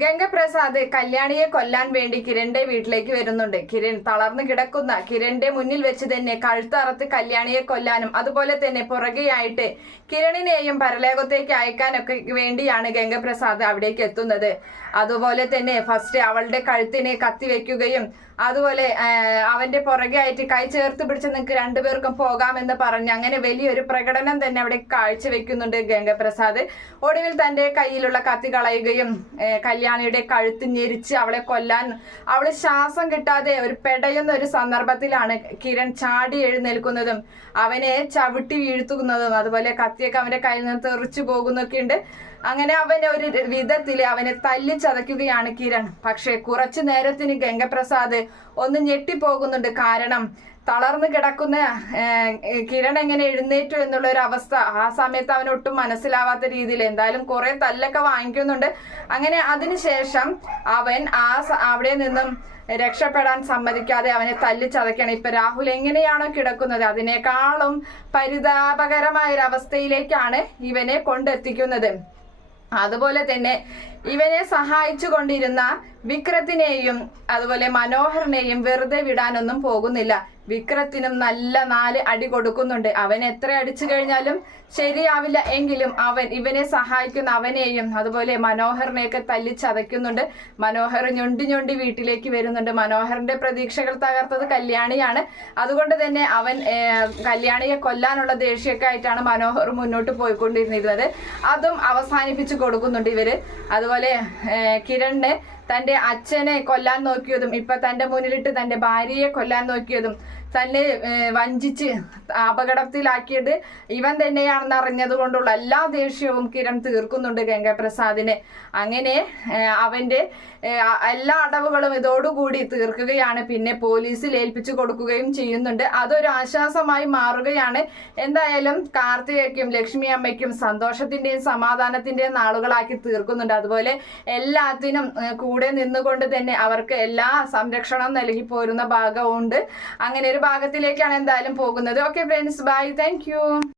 ഗംഗപ്രസാദ് കല്യാണിയെ കൊല്ലാൻ വേണ്ടി കിരണിന്റെ വീട്ടിലേക്ക് വരുന്നുണ്ട്. കിരൺ തളർന്നു കിടക്കുന്ന കിരണിന്റെ മുന്നിൽ വെച്ച് തന്നെ കഴുത്തറത്ത് കല്യാണിയെ കൊല്ലാനും അതുപോലെ തന്നെ പുറകെയായിട്ട് കിരണിനെയും പരലോകത്തേക്ക് അയക്കാനൊക്കെ വേണ്ടിയാണ് ഗംഗപ്രസാദ് അവിടേക്ക് എത്തുന്നത്. അതുപോലെ തന്നെ ഫസ്റ്റ് അവളുടെ കഴുത്തിനെ കത്തിവെക്കുകയും അതുപോലെ അവന്റെ പുറകെ ആയിട്ട് കൈ ചേർത്ത് പിടിച്ച് നിങ്ങൾക്ക് രണ്ടുപേർക്കും പോകാമെന്ന് പറഞ്ഞ് അങ്ങനെ വലിയൊരു പ്രകടനം തന്നെ അവിടെ കാഴ്ചവെക്കുന്നുണ്ട് ഗംഗപ്രസാദ്. ഒടുവിൽ തന്റെ കയ്യിലുള്ള കത്തി കളയുകയും ഏ, കല്യാണിയുടെ കഴുത്ത് ഞെരിച്ച് അവളെ കൊല്ലാൻ അവളെ ശ്വാസം കിട്ടാതെ ഒരു പെടയുന്ന ഒരു സന്ദർഭത്തിലാണ് കിരൺ ചാടി എഴുന്നേൽക്കുന്നതും അവനെ ചവിട്ടി വീഴ്ത്തുന്നതും. അതുപോലെ കത്തിയൊക്കെ അവന്റെ കയ്യിൽ നിന്ന് തെറിച്ചു പോകുന്നൊക്കെ ഉണ്ട്. അങ്ങനെ അവൻ ഒരു വിധത്തിൽ അവനെ തല്ലി ചതയ്ക്കുകയാണ് കിരൺ. പക്ഷേ കുറച്ചു നേരത്തിന് ഗംഗപ്രസാദ് ഒന്ന് ഞെട്ടിപ്പോകുന്നുണ്ട്. കാരണം തളർന്നു കിടക്കുന്ന കിരൺ എങ്ങനെ എഴുന്നേറ്റു എന്നുള്ള ഒരു അവസ്ഥ. ആ സമയത്ത് അവൻ ഒട്ടും മനസ്സിലാവാത്ത രീതിയിൽ എന്തായാലും കുറെ തല്ലൊക്കെ വാങ്ങിക്കുന്നുണ്ട്. അങ്ങനെ അതിനുശേഷം അവൻ ആ അവിടെ നിന്നും രക്ഷപ്പെടാൻ സമ്മതിക്കാതെ അവനെ തല്ലി ചതയ്ക്കണം ഇപ്പൊ രാഹുൽ എങ്ങനെയാണോ കിടക്കുന്നത്? അതിനേക്കാളും പരിതാപകരമായ ഒരു അവസ്ഥയിലേക്കാണ് ഇവനെ കൊണ്ടെത്തിക്കുന്നത്. അതുപോലെ തന്നെ ഇവനെ സഹായിച്ചു കൊണ്ടിരുന്ന വിക്രത്തിനെയും അതുപോലെ മനോഹറിനെയും വെറുതെ വിടാനൊന്നും പോകുന്നില്ല. വിക്രത്തിനും നല്ല നാല് അടി കൊടുക്കുന്നുണ്ട്. അവൻ എത്ര അടിച്ചു കഴിഞ്ഞാലും ശരിയാവില്ല എങ്കിലും അവൻ ഇവനെ സഹായിക്കുന്ന അവനെയും അതുപോലെ മനോഹറിനെയൊക്കെ തല്ലി ചതയ്ക്കുന്നുണ്ട്. മനോഹർ ഞൊണ്ടി ഞൊണ്ടി വീട്ടിലേക്ക് വരുന്നുണ്ട്. മനോഹറിന്റെ പ്രതീക്ഷകൾ തകർത്തത് കല്യാണിയാണ്. അതുകൊണ്ട് തന്നെ അവൻ കല്യാണിയെ കൊല്ലാനുള്ള ദേഷ്യമൊക്കെ ആയിട്ടാണ് മനോഹർ മുന്നോട്ട് പോയിക്കൊണ്ടിരുന്നിരുന്നത് അതും അവസാനിപ്പിച്ചു കൊടുക്കുന്നുണ്ട് ഇവർ. അതുപോലെ കിരണിനെ തന്റെ അച്ഛനെ കൊല്ലാൻ നോക്കിയതും ഇപ്പൊ തന്റെ മുന്നിലിട്ട് തന്റെ ഭാര്യയെ കൊല്ലാൻ നോക്കിയതും തന്നെ വഞ്ചിച്ച് അപകടത്തിലാക്കിയത് ഇവൻ തന്നെയാണെന്ന് അറിഞ്ഞത് കൊണ്ടുള്ള എല്ലാ ദേഷ്യവും കിരൺ തീർക്കുന്നുണ്ട് ഗംഗപ്രസാദിനെ. അങ്ങനെ അവന്റെ എല്ലാ അടവുകളും ഇതോടുകൂടി തീർക്കുകയാണ്. പിന്നെ പോലീസിൽ ഏൽപ്പിച്ചു കൊടുക്കുകയും ചെയ്യുന്നുണ്ട്. അതൊരു ആശ്വാസമായി മാറുകയാണ്. എന്തായാലും കാർത്തികയ്ക്കും ലക്ഷ്മി അമ്മയ്ക്കും സന്തോഷത്തിന്റെയും സമാധാനത്തിന്റെയും നാളുകളാക്കി തീർക്കുന്നുണ്ട്. അതുപോലെ എല്ലാത്തിനും കൂടെ നിന്നുകൊണ്ട് തന്നെ അവർക്ക് എല്ലാ സംരക്ഷണം നൽകി പോരുന്ന ഭാഗമുണ്ട്. അങ്ങനെ ഒരു ഭാഗത്തിലേക്കാണ് എന്തായാലും പോകുന്നത്. Okay friends bye thank